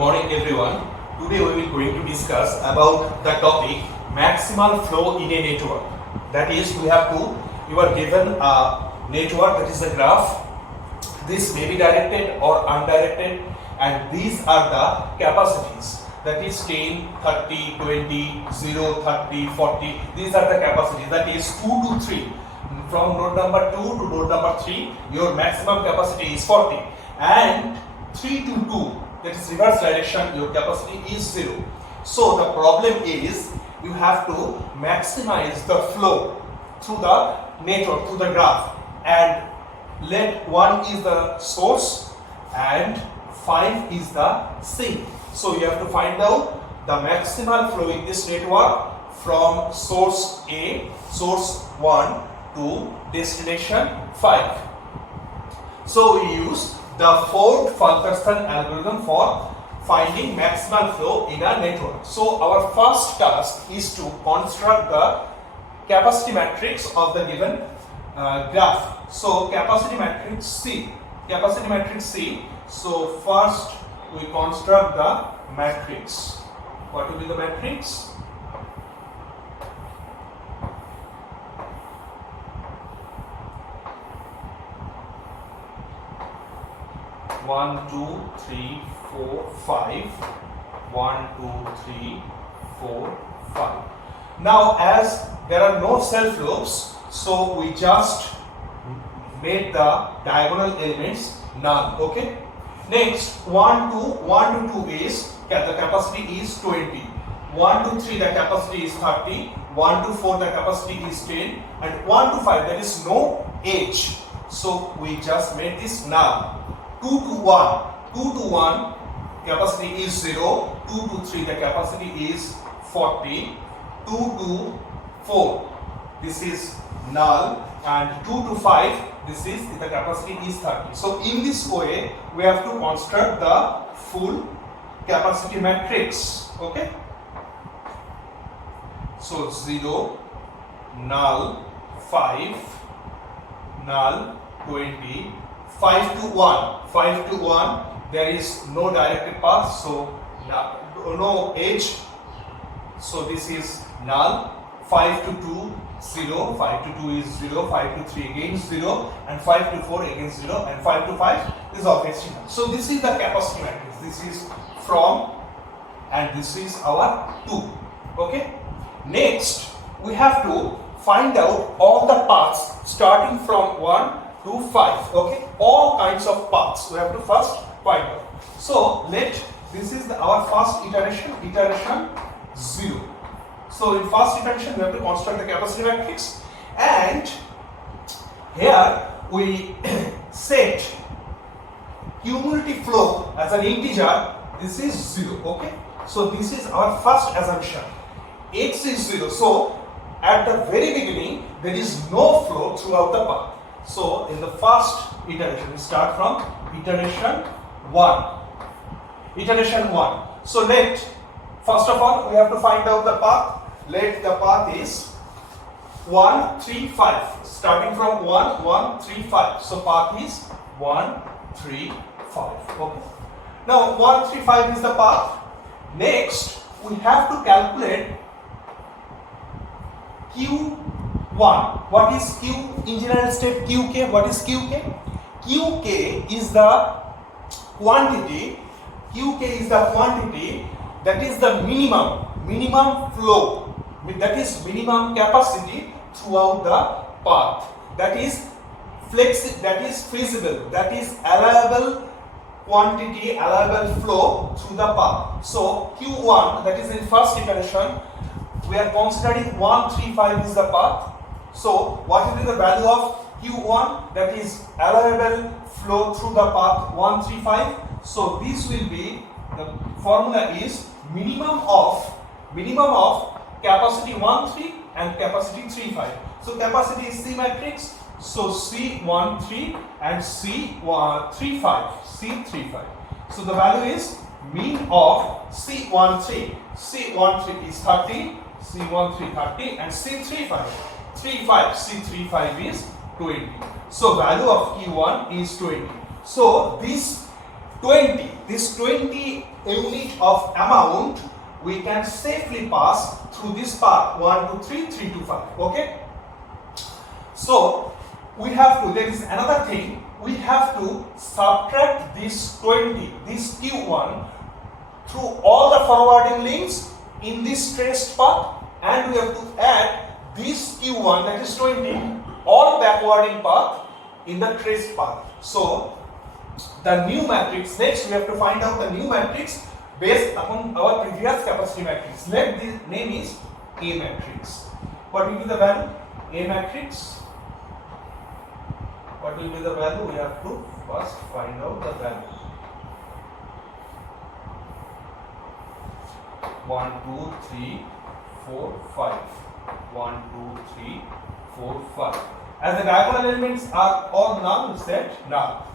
morning everyone. Today we will going to discuss about the topic maximal flow in a network. That is, you are given a network, that is a graph. This may be directed or undirected, and these are the capacities. That is 10, 30, 20, 0, 30, 40. These are the capacities. That is 2 to 3. From node number 2 to node number 3, your maximum capacity is 40. And 3 to 2, that is reverse direction, your capacity is 0. So the problem is you have to maximize the flow through the network, through the graph, and let 1 is the source and 5 is the sink. So you have to find out the maximal flow in this network from source A, source 1 to destination 5. So we use the Ford-Fulkerson algorithm for finding maximal flow in a network. So our first task is to construct the capacity matrix of the given graph. So capacity matrix C. So first we construct the matrix. What will be the matrix? One, two, three, four, five. 1, 2, 3, 4, 5. Now, as there are no self loops, so we just made the diagonal elements null. Okay. Next, 1 to 2 is the capacity is 20. 1 to 3 the capacity is 30. 1 to 4 the capacity is 10, and 1 to 5 there is no edge. So we just made this null. 2 to 1 capacity is 0. 2 to 3 the capacity is 40. 2 to 4 this is null, and 2 to 5 this is the capacity is 30. So in this way we have to construct the full capacity matrix. Okay. So 0, null, 5, null, 20, 5 to 1, there is no directed path, so no edge, so this is null. 5 to 2, 0, 5 to 2 is 0, 5 to 3 again 0, and 5 to 4 again 0, and 5 to 5 is obviously null. So this is the capacity matrix. This is from, and this is our 2. Okay. Next, we have to find out all the paths starting from 1 to 5. Okay, all kinds of paths we have to first find out. So this is our first iteration 0. So in first iteration we have to construct the capacity matrix, and here we set cumulative flow as an integer. This is 0. Okay, so this is our first assumption. X is 0. So at the very beginning there is no flow throughout the path. So in the first iteration we start from iteration 1. So first of all we have to find out the path. Let the path is 1, 3, 5. Starting from 1, 1, 3, 5. So path is 1, 3, 5. Okay. Now 1, 3, 5 is the path. Next we have to calculate Q1. What is Q? In general state QK. What is QK? QK is the quantity. QK is the quantity that is the minimum flow. That is minimum capacity throughout the path. That is that is feasible. That is allowable quantity, allowable flow through the path. So Q1, that is in first iteration, we are considering 1, 3, 5 is the path. So what will be the value of Q1? That is allowable flow through the path 1, 3, 5. So this will be, the formula is minimum of capacity 1, 3 and capacity 3, 5. So capacity is C matrix. So C1, 3 and C1, 3, 5. C3, 5. So the value is mean of C1, 3. C1, 3 is 30. C1, 3, 30, and C3, 5. 3, 5. C3, 5 is 20. So value of Q1 is 20. So this 20. This 20 unit of amount we can safely pass through this path 1 to 3, 3 to 5. Okay. So we have to, there is another thing, we have to subtract this 20, this Q1 through all the forwarding links in this traced path, and we have to add this Q1, that is 20, all backwarding path in the traced path. So the new matrix, next we have to find out the new matrix based upon our previous capacity matrix. Let the name is A matrix. What will be the value? A matrix. What will be the value? We have to first find out the value. 1, 2, 3, 4, 5. 1, 2, 3, 4, 5. As the diagonal elements are all null, set null.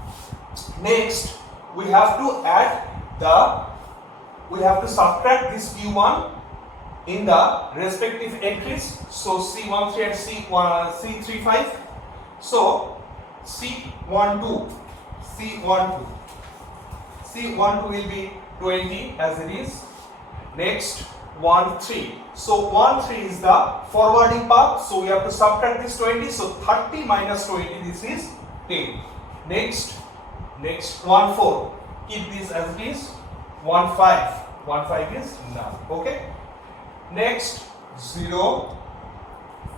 Next, we have to subtract this Q1 in the respective entries. So C13 and C35. So C12 will be 20 as it is. Next 13. So 13 is the forwarding path. So we have to subtract this 20. So 30 minus 20, this is 10. Next 14. Keep this as it is. 15 is null. Okay. Next 0,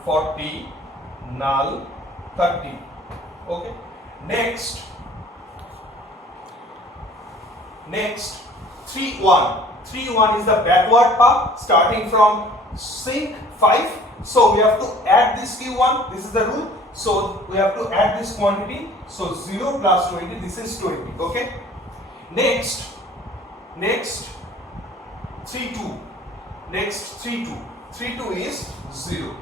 40, null, 30. Okay. Next 3, 1. 3, 1 is the backward path starting from sink 5. So we have to add this Q1. This is the rule. So we have to add this quantity. So 0 plus 20, this is 20. Okay. Next 3, 2. Next 3, 2. 3, 2 is 0.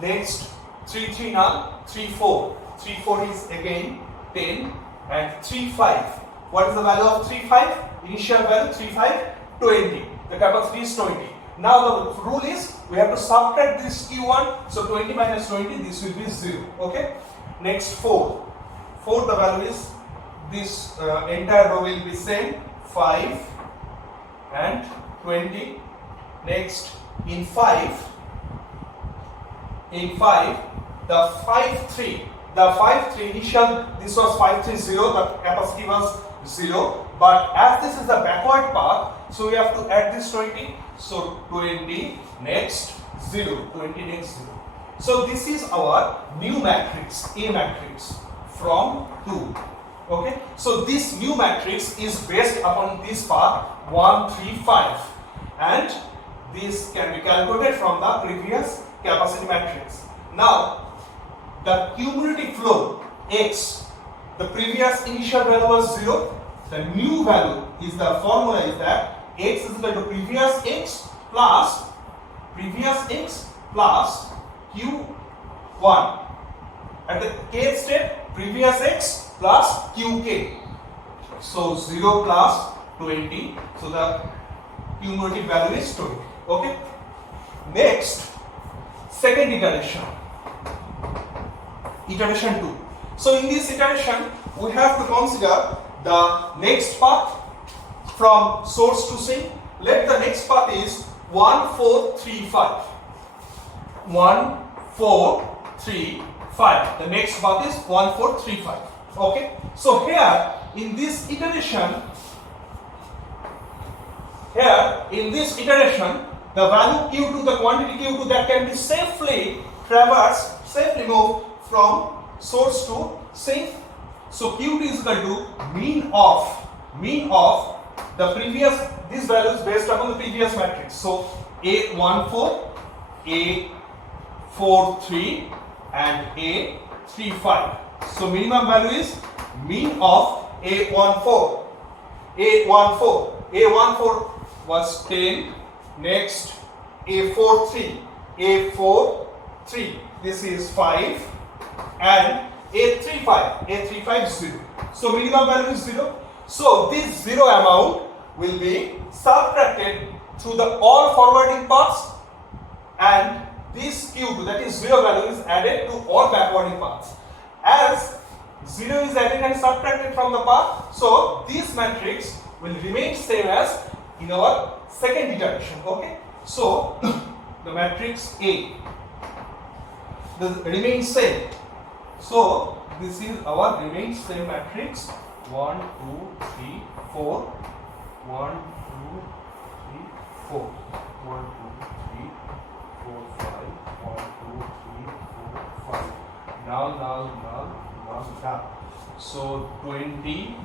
Next 3, 3 null. 3, 4. 3, 4 is again 10. And 3, 5. What is the value of 3, 5? Initial value 3, 5, 20. The capacity is 20. Now the rule is we have to subtract this Q1. So 20 minus 20, this will be 0. Okay. Next 4. 4, the value is this entire row will be same, 5 and 20. Next in 5, the 5, 3. The 5, 3 initial, this was 5, 3, 0, the capacity was 0. But as this is the backward path, so we have to add this 20. So 20, next 0, 20 next 0. So this is our new matrix, A matrix from 2. Okay. So this new matrix is based upon this path 1, 3, 5. And this can be calculated from the previous capacity matrix. Now the cumulative flow X, the previous initial value was 0. The new value is, the formula is that X is equal to previous X plus Q1. At the kth step, previous X plus Qk. So 0 plus 20. So the cumulative value is 20. Okay. Next, second iteration. Iteration 2. So in this iteration, we have to consider the next path from source to sink. Let the next path is 1, 4, 3, 5. 1, 4, 3, 5. The next path is 1, 4, 3, 5. Okay. So here in this iteration, the value Q2, the quantity Q2 that can be safely moved from source to sink. So Q2 is equal to mean of the previous, these values based upon the previous matrix. So A14, A43 and A35. So minimum value is mean of A14. A14 was 10. Next A43. This is 5. And A35 is 0. So minimum value is 0. So this 0 amount will be subtracted through the all forwarding paths, and this Q2, that is 0 value, is added to all backwarding paths. As 0 is added and subtracted from the path. So this matrix will remain same as in our second iteration. Okay. So the matrix A remains same. So this is our remains same matrix. 1, 2, 3, 4. 1, 2, 3, 4. 1, 2, 3, 4, 5. 1, 2, 3, 4, 5. Null, null, null, null, null. So 20,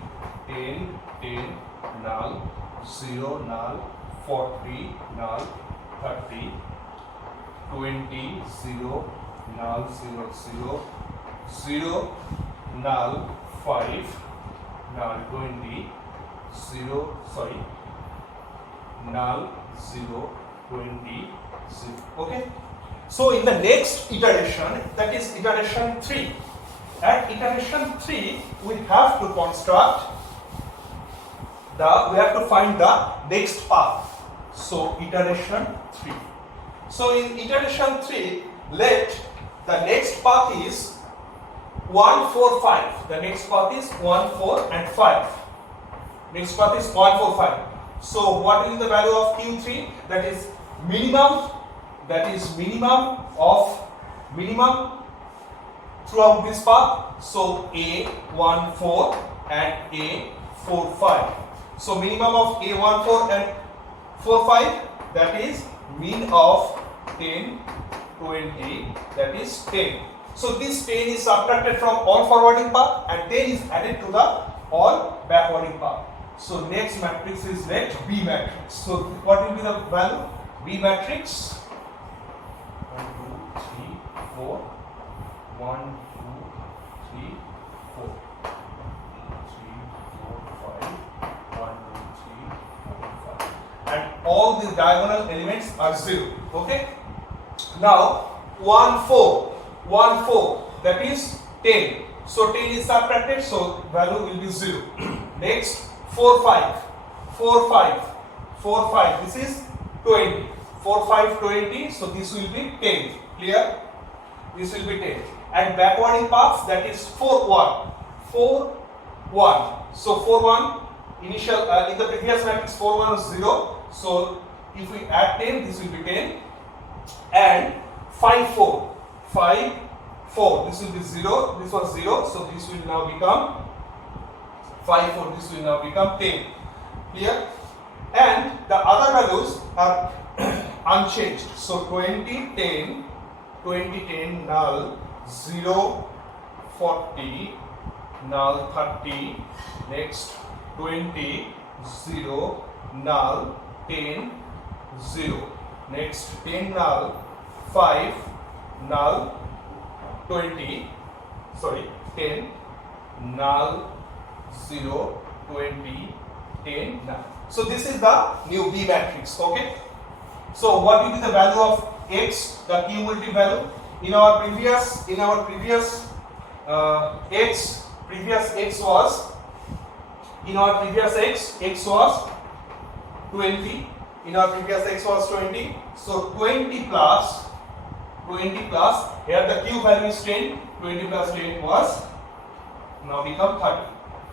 10, 10, null, 0, null, 40, null, 30, 20, 0, null, 0, 0, 0, null, 5, null, 20, 0, sorry, null, 0, 20, 0. Okay. So in the next iteration, that is iteration 3, at iteration 3 we have to construct we have to find the next path. So iteration 3. So in iteration 3, let the next path is 1, 4, 5. The next path is 1, 4 and 5. Next path is 1, 4, 5. So what is the value of Q3? That is minimum. That is minimum throughout this path. So A 1, 4 and A 4, 5. So minimum of A 1, 4 and 4, 5, that is mean of 10, 20, that is 10. So this 10 is subtracted from all forwarding path and 10 is added to the all backwarding path. So next matrix is next B matrix. So what will be the value? B matrix 1, 2, 3, 4. 1, 2, 3, 4. 3, 4, 5. 1, 2, 3, 4, 5. And all the diagonal elements are 0. Okay. Now 1, 4. 1, 4. That is 10. So 10 is subtracted. So value will be 0. Next 4, 5. 4, 5. 4, 5. This is 20. 4, 5, 20. So this will be 10. Clear? This will be 10. And backwarding paths, that is 4, 1. 4, 1. So 4, 1. Initial in the previous matrix 4, 1 is 0. So if we add 10, this will be 10. And 5, 4. 5, 4. This will be 0. This was 0. So this will now become 5, 4. This will now become 10. Clear? And the other values are unchanged. So 20, 10, 20, 10, null, 0, 40, null, 30, next 20, 0, null, 10, 0, next 10, null, 5, null, 20, sorry, 10, null, 0, 20, 10, null. So this is the new B matrix. Okay. So what will be the value of X, the cumulative value? In our previous X was, in our previous X was 20. In our previous X was 20. So 20 plus, here the Q value is 10. 20 plus 10 was now become 30.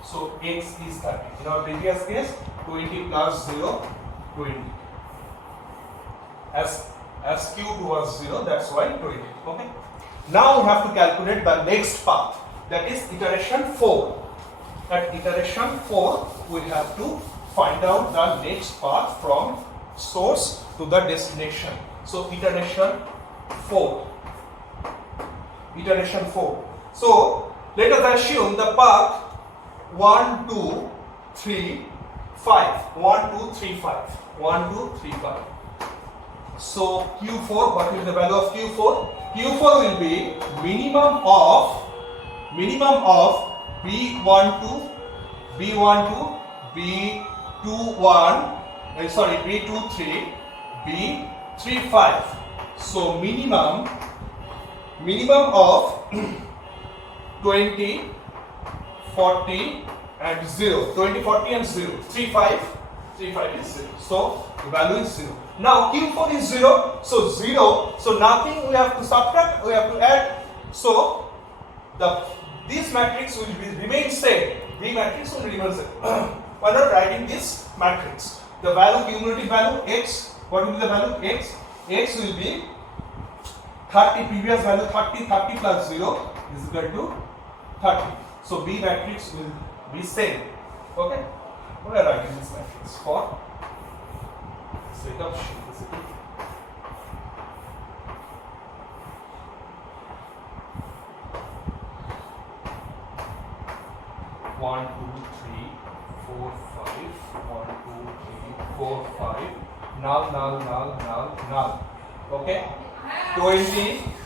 So X is 30. In our previous case, 20 plus 0, 20. As Q2 was 0, that's why 20. Okay. Now we have to calculate the next path, that is iteration 4. At iteration 4, we have to find out the next path from source to the destination. So iteration 4. Iteration 4. So let us assume the path 1, 2, 3, 5. 1, 2, 3, 5. 1, 2, 3, 5. So Q4, what is the value of Q4? Q4 will be minimum of B12, B12, B21, B23, B35. So minimum of 20, 40 and 0. 20, 40 and 0. 35 is 0. So the value is 0. Now Q4 is 0. So 0. So nothing we have to subtract, we have to add. So the this matrix will be remain same. B matrix will remain same. Why not writing this matrix? The value, cumulative value x. What will be the value x? X will be 30. Previous value 30. 30 plus 0 is equal to 30. So B matrix will be same. Okay. We are writing this matrix for sake of simplicity. One, two, three, four, five. 1, 2, 3, 4, 5. Null. Okay. 20.